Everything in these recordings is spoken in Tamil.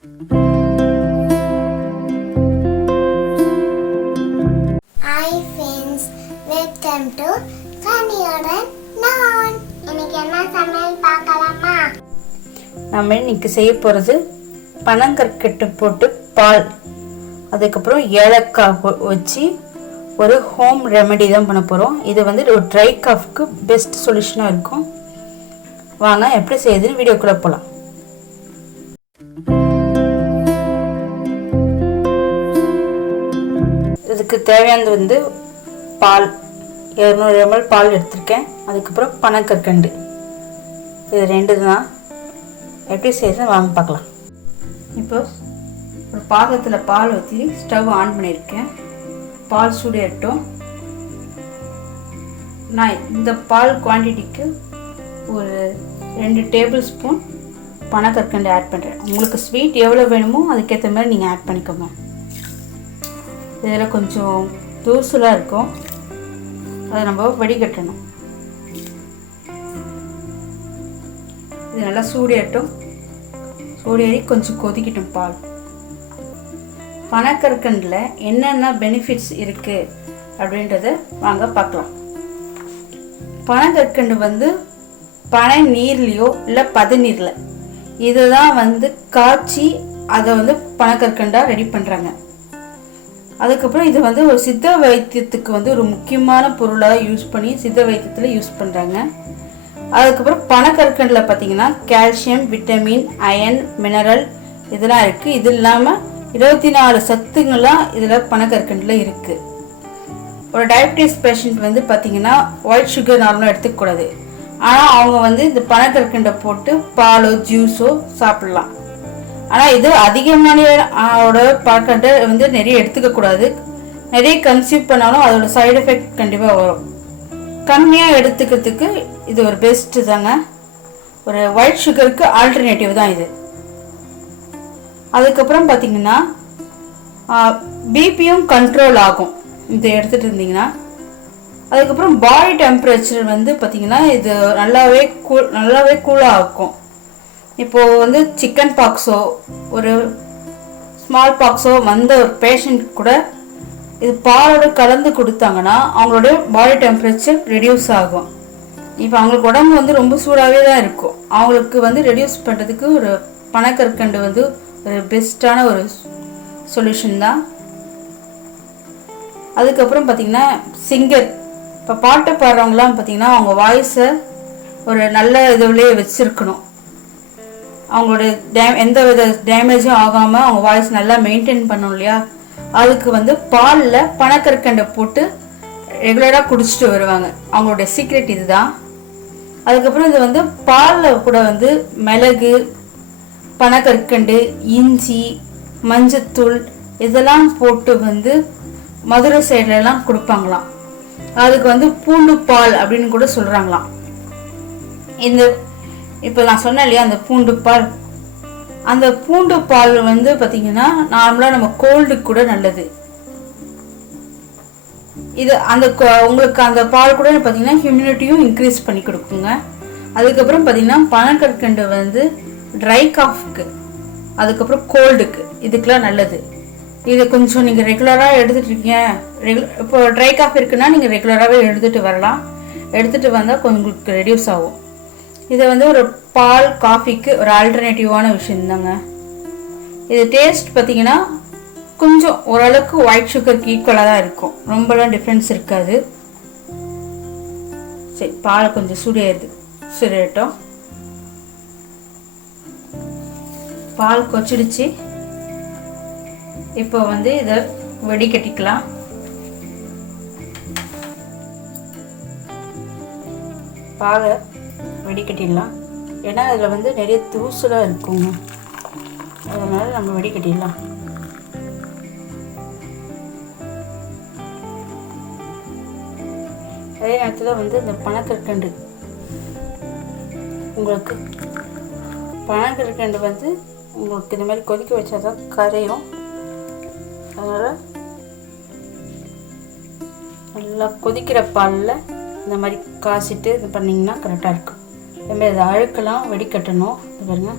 ஹாய் ஃப்ரெண்ட்ஸ், வெல்கம் டு சனியுடன் நான். இன்னைக்கு என்ன சமையல் பார்க்கலாமா? நம்ம இன்னைக்கு செய்ய போகிறது பனங்கற்கண்டு போட்டு பால், அதுக்கப்புறம் ஏலக்காய் வச்சு ஒரு ஹோம் ரெமெடி தான் பண்ண போகிறோம். இது வந்து ஒரு ட்ரை காஃப்க்கு பெஸ்ட் சொல்யூஷனாக இருக்கும். வாங்க எப்படி செய்யுதுன்னு வீடியோக்குள்ளே போகலாம். இதுக்கு தேவையானது வந்து பால் 200 ml பால் எடுத்திருக்கேன். அதுக்கப்புறம் பனங்கற்கண்டு, இது 2 தான். எப்படி செய்யுதுன்னு வாங்க பார்க்கலாம். இப்போ ஒரு பாத்திரத்தில் பால் ஊற்றி ஸ்டவ் ஆன் பண்ணியிருக்கேன். பால் சூடேறட்டும். நான் இந்த பால் குவான்டிட்டிக்கு ஒரு 2 டேபிள் ஸ்பூன் பனங்கற்கண்டு ஆட் பண்ணுறேன். உங்களுக்கு ஸ்வீட் எவ்வளோ வேணுமோ அதுக்கேற்ற மாதிரி நீங்கள் ஆட் பண்ணிக்கோங்க. இதில் கொஞ்சம் தூசலாக இருக்கும், அதை நம்ம வடிகட்டணும். இது நல்லா சூடேறட்டும். சூடேறி கொஞ்சம் கொதிக்கட்டும் பால். பனங்கற்கண்டில் என்னென்ன பெனிஃபிட்ஸ் இருக்குது அப்படின்றத வாங்க பார்க்கலாம். பனங்கற்கண்டு வந்து பனை நீர்லேயோ இல்லை பதநீரில் இதுதான் வந்து காய்ச்சி அதை வந்து பனங்கற்கண்டாக ரெடி பண்ணுறாங்க. அதுக்கப்புறம் இது வந்து ஒரு சித்த வைத்தியத்துக்கு வந்து ஒரு முக்கியமான பொருளாக யூஸ் பண்ணி சித்த வைத்தியத்தில் யூஸ் பண்ணுறாங்க. அதுக்கப்புறம் பனங்கற்கண்டில் பார்த்தீங்கன்னா கால்சியம், விட்டமின், அயன், மினரல் இதெல்லாம் இருக்குது. இது இல்லாமல் 24 சத்துங்கள்லாம் இதில் பனங்கற்கண்டில் இருக்குது. ஒரு டயபிட்டிஸ் பேஷண்ட் வந்து பார்த்தீங்கன்னா ஒயிட் சுகர் நார்மலாக எடுத்துக்கூடாது. ஆனால் அவங்க வந்து இந்த பனங்கற்கண்டை போட்டு பாலோ ஜூஸோ சாப்பிடலாம். ஆனால் இது அதிகமான பனங்கற்கண்டை வந்து நிறைய எடுத்துக்கக்கூடாது. நிறைய கன்சியூம் பண்ணாலும் அதோட சைடு எஃபெக்ட் கண்டிப்பாக வரும். கம்மியாக எடுத்துக்கிறதுக்கு இது ஒரு பெஸ்ட்டு தாங்க. ஒரு ஒயிட் சுகருக்கு ஆல்டர்னேட்டிவ் தான் இது. அதுக்கப்புறம் பார்த்தீங்கன்னா பிபியும் கண்ட்ரோல் ஆகும் இதை எடுத்துகிட்டு இருந்தீங்கன்னா. அதுக்கப்புறம் பாடி டெம்பரேச்சர் வந்து பார்த்தீங்கன்னா இது நல்லாவே கூலாக இருக்கும். இப்போது வந்து சிக்கன் பாக்ஸோ ஒரு ஸ்மால் பாக்ஸோ வந்த ஒரு பேஷண்ட் கூட இது பாலோடு கலந்து கொடுத்தாங்கன்னா அவங்களோட பாடி டெம்பரேச்சர் ரெடியூஸ் ஆகும். இப்போ அவங்களுக்கு உடம்பு வந்து ரொம்ப சூடாகவே தான் இருக்கும். அவங்களுக்கு வந்து ரெடியூஸ் பண்ணுறதுக்கு ஒரு பனங்கற்கண்டு வந்து ஒரு பெஸ்ட்டான ஒரு சொல்யூஷன் தான். அதுக்கப்புறம் பார்த்திங்கன்னா சிங்கர், இப்போ பாட்டு பாடுறவங்களாம் பார்த்திங்கன்னா அவங்க வாய்ஸை ஒரு நல்ல இதுலேயே வச்சுருக்கணும். அவங்களோட எந்த வித டேமேஜும் ஆகாமல் அவங்க வாய்ஸ் நல்லா மெயின்டைன் பண்ணணும் இல்லையா. அதுக்கு வந்து பாலில் பனங்கற்கண்டை போட்டு ரெகுலராக குடிச்சிட்டு வருவாங்க. அவங்களோட சீக்ரெட் இது தான். அதுக்கப்புறம் இது வந்து பாலில் கூட வந்து மிளகு, பனங்கற்கண்டு, இஞ்சி, மஞ்சத்தூள் இதெல்லாம் போட்டு வந்து மதுரை சைட்லலாம் கொடுப்பாங்களாம். அதுக்கு வந்து பூண்டு பால் அப்படின்னு கூட சொல்கிறாங்களாம். இந்த இப்போ நான் சொன்னேன் இல்லையா அந்த பூண்டு பால், அந்த பூண்டு பால் வந்து பார்த்திங்கன்னா நார்மலாக நம்ம கோல்டுக்கு கூட நல்லது. இது அந்த உங்களுக்கு அந்த பால் கூட பார்த்திங்கன்னா ஹியூமினிட்டியும் இன்க்ரீஸ் பண்ணி கொடுக்குங்க. அதுக்கப்புறம் பார்த்திங்கன்னா பனங்கற்கண்டு வந்து ட்ரை காஃப்க்கு, அதுக்கப்புறம் கோல்டுக்கு இதுக்கெலாம் நல்லது. இது கொஞ்சம் நீங்கள் ரெகுலராக எடுத்துகிட்டு இருக்கீங்க, இப்போ ட்ரை காஃப் இருக்குன்னா நீங்கள் ரெகுலராகவே எடுத்துகிட்டு வரலாம். எடுத்துகிட்டு வந்தால் கொஞ்சம் உங்களுக்கு ரெடியூஸ் ஆகும். இதை வந்து ஒரு பால் காஃபிக்கு ஒரு ஆல்டர்னேட்டிவான விஷயந்தாங்க. இது டேஸ்ட் பார்த்தீங்கன்னா கொஞ்சம் ஓரளவுக்கு ஒயிட் சுகருக்கு ஈக்குவலாக தான் இருக்கும், ரொம்பலாம் டிஃப்ரென்ஸ் இருக்காது. சரி, பால் கொஞ்சம் சுடேறட்டும். பால் கொச்சிடுச்சு. இப்போ வந்து இதை வடிகட்டிக்கலாம். பாலை வடிகட்டிடலாம். ஏன்னா அதில் வந்து நிறைய தூசலாக இருக்குங்க, அதனால் நம்ம வடிகட்டிடலாம். அதே நேரத்தில் வந்து இந்த பனங்கற்கண்டு, உங்களுக்கு பனங்கற்கண்டு வந்து உங்களுக்கு இந்த மாதிரி கொதிக்க வச்சா தான் கரையும். அதனால் நல்லா கொதிக்கிற பாலில் இந்த மாதிரி காய்ச்சிட்டு இது பண்ணிங்கன்னா கரெக்டாக இருக்கும். இதுமாதிரி அதை அழுக்கெல்லாம் வடிகட்டணும். இது பாருங்க,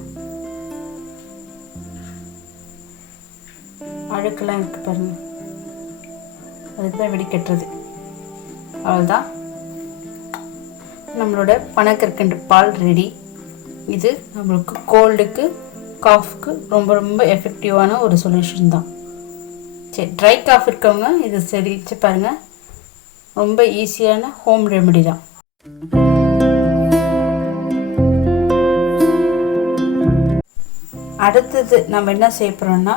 அழுக்கெல்லாம் இருக்குது பாருங்கள், அதுக்கு தான் வெடிக்கட்டுறது. அவ்வளோதான், நம்மளோட பனக்கற்கண்டு பால் ரெடி. இது நம்மளுக்கு கோல்டுக்கு காஃப்க்கு ரொம்ப ரொம்ப எஃபெக்டிவான ஒரு சொல்யூஷன் தான். சரி, ட்ரை காஃப் இருக்கவங்க இது செடிச்சு பாருங்கள், ரொம்ப ஈஸியான ஹோம் ரெமெடி தான். அடுத்தது நம்ம என்ன செய்ய போகிறோம்னா,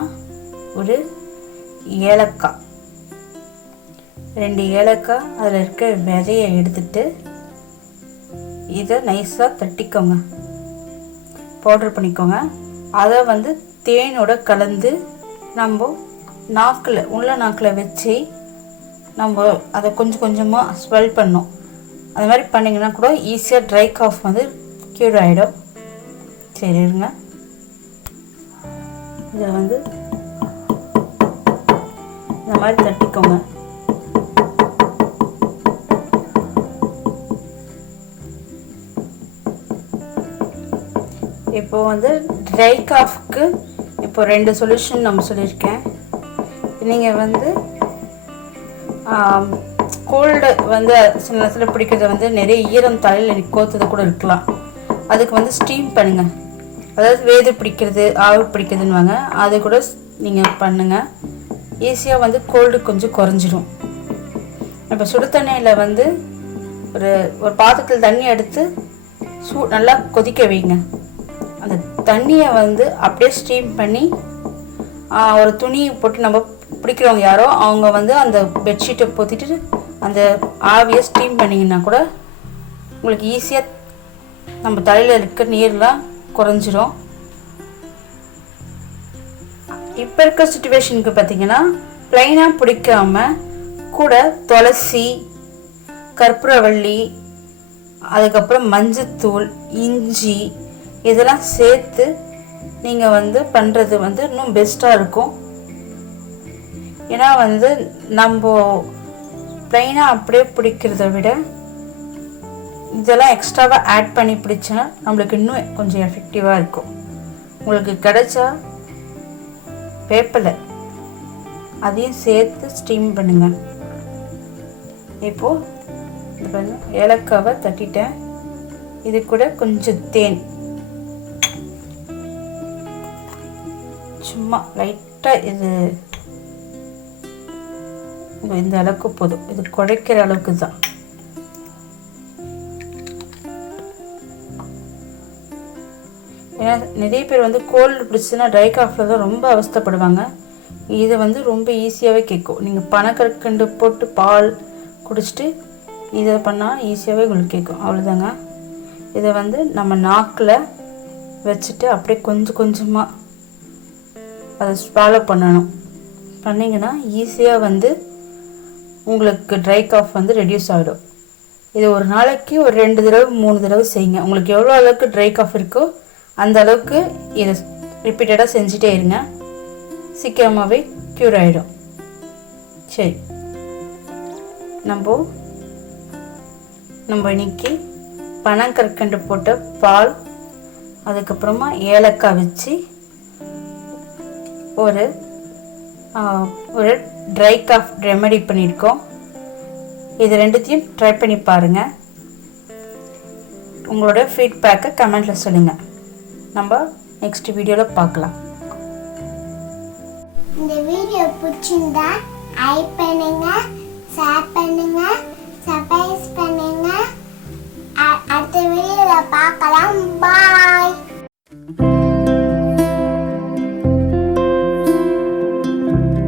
ஒரு ஏலக்காய், 2 ஏலக்காய், அதில் இருக்க விதையை எடுத்துட்டு இதை நைஸாக தட்டிக்கோங்க, பவுடர் பண்ணிக்கோங்க. அதை வந்து தேனோட கலந்து நம்ம உள்ள நாக்கில் வச்சு நம்ம அதை கொஞ்சம் கொஞ்சமாக ஸ்வெல் பண்ணோம். அது மாதிரி பண்ணிங்கன்னா கூட ஈஸியாக ட்ரை காஃப் வந்து க்யூர் ஆகிடும். சரி இருங்க, இதை வந்து இந்த மாதிரி தட்டிக்கோங்க. இப்போ வந்து ட்ரை காஃப்க்கு இப்போ 2 சொல்யூஷன் நம்ம சொல்லியிருக்கேன். நீங்கள் வந்து கோல்டு வந்து சில நேரத்தில் பிடிக்கிறது வந்து நிறைய ஈரம் தலையில் கோத்துறது கூட இருக்கலாம். அதுக்கு வந்து ஸ்டீம் பண்ணுங்கள், அதாவது வேது பிடிக்கிறது ஆவி பிடிக்கிறதுன்னுவாங்க, அது கூட நீங்கள் பண்ணுங்கள். ஈஸியாக வந்து கோல்டு கொஞ்சம் குறைஞ்சிரும். இப்போ சுடு தண்ணியில் வந்து ஒரு பாத்திரத்தில் தண்ணி எடுத்து நல்லா கொதிக்க வைங்க. அந்த தண்ணியை வந்து அப்படியே ஸ்டீம் பண்ணி ஒரு துணி போட்டு நம்ம பிடிக்கிறவங்க யாரோ அவங்க வந்து அந்த பெட்ஷீட்டை பொத்திட்டு அந்த ஆவியை ஸ்டீம் பண்ணிங்கன்னா கூட உங்களுக்கு ஈஸியாக நம்ம தலையில் இருக்க நீர்லாம் குறைஞ்சிரும். இப்போ இருக்க சுச்சுவேஷனுக்கு பார்த்தீங்கன்னா ப்ளைனாக பிடிக்காம கூட துளசி, கற்பூரவள்ளி, அதுக்கப்புறம் மஞ்சத்தூள், இஞ்சி இதெல்லாம் சேர்த்து நீங்கள் வந்து பண்ணுறது வந்து இன்னும் பெஸ்ட்டாக இருக்கும். ஏன்னா வந்து நம்ம ப்ளைனாக அப்படியே பிடிக்கிறத விட இதெல்லாம் எக்ஸ்ட்ராவாக ஆட் பண்ணி பிடிச்சா நம்மளுக்கு இன்னும் கொஞ்சம் எஃபெக்டிவாக இருக்கும். உங்களுக்கு கிடைச்சா வேப்பிலை அதையும் சேர்த்து ஸ்டீம் பண்ணுங்கள். இப்போது இது ஏலக்காவை தட்டிட்டேன், இது கூட கொஞ்சம் தேன் சும்மா லைட்டாக, இது இந்த அளவுக்கு போதும், இது குழைக்கிற அளவுக்கு தான். ஏன்னா நிறைய பேர் வந்து கோல்டு பிடிச்சுன்னா ட்ரை காஃபில் தான் ரொம்ப அவஸ்தைப்படுவாங்க. இது வந்து ரொம்ப ஈஸியாகவே கேட்கும். நீங்கள் பனக்கற்கண்டு போட்டு பால் குடிச்சிட்டு இதை பண்ணால் ஈஸியாகவே உங்களுக்கு கேட்கும். அவ்வளோதாங்க. இதை வந்து நம்ம நாக்கில் வச்சுட்டு அப்படியே கொஞ்சம் கொஞ்சமாக அதை ஃபாலோ பண்ணணும். பண்ணிங்கன்னா ஈஸியாக வந்து உங்களுக்கு ட்ரை காஃப் வந்து ரெடியூஸ் ஆகிடும். இது ஒரு நாளைக்கு ஒரு 2 தடவை 3 தடவை செய்யுங்க. உங்களுக்கு எவ்வளோ அளவுக்கு ட்ரை காஃப் இருக்கோ அந்த அளவுக்கு இதை ரிப்பீட்டடாக செஞ்சுட்டே இருங்க, சீக்கிரமாகவே க்யூர் ஆகிடும். சரி, நம்ம இன்னைக்கு பனங்கற்கண்டு போட்ட பால், அதுக்கப்புறமா ஏலக்காய் வச்சு ஒரு ட்ரை காஃப் ரெமெடி பண்ணியிருக்கோம். இது 2த்தையும் ட்ரை பண்ணி பாருங்கள். உங்களோட ஃபீட்பேக்கை கமெண்ட்டில் சொல்லுங்கள். நம்ம நெக்ஸ்ட் வீடியோவில் பார்க்கலாம். இந்த வீடியோ பிடிச்சிருந்தா